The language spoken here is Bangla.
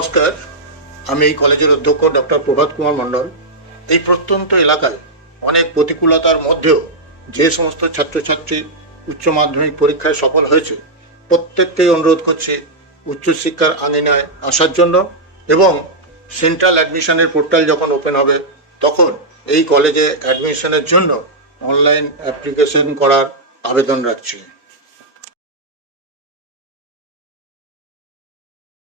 নমস্কার, আমি এই কলেজের অধ্যক্ষ ডক্টর প্রভাত কুমার মণ্ডল। এই প্রত্যন্ত এলাকায় অনেক প্রতিকূলতার মধ্যেও যে সমস্ত ছাত্রছাত্রী উচ্চ মাধ্যমিক পরীক্ষায় সফল হয়েছে প্রত্যেককেই অনুরোধ করছি উচ্চশিক্ষার আঙিনায় আসার জন্য, এবং সেন্ট্রাল অ্যাডমিশনের পোর্টাল যখন ওপেন হবে তখন এই কলেজে অ্যাডমিশনের জন্য অনলাইন অ্যাপ্লিকেশন করার আবেদন রাখছি।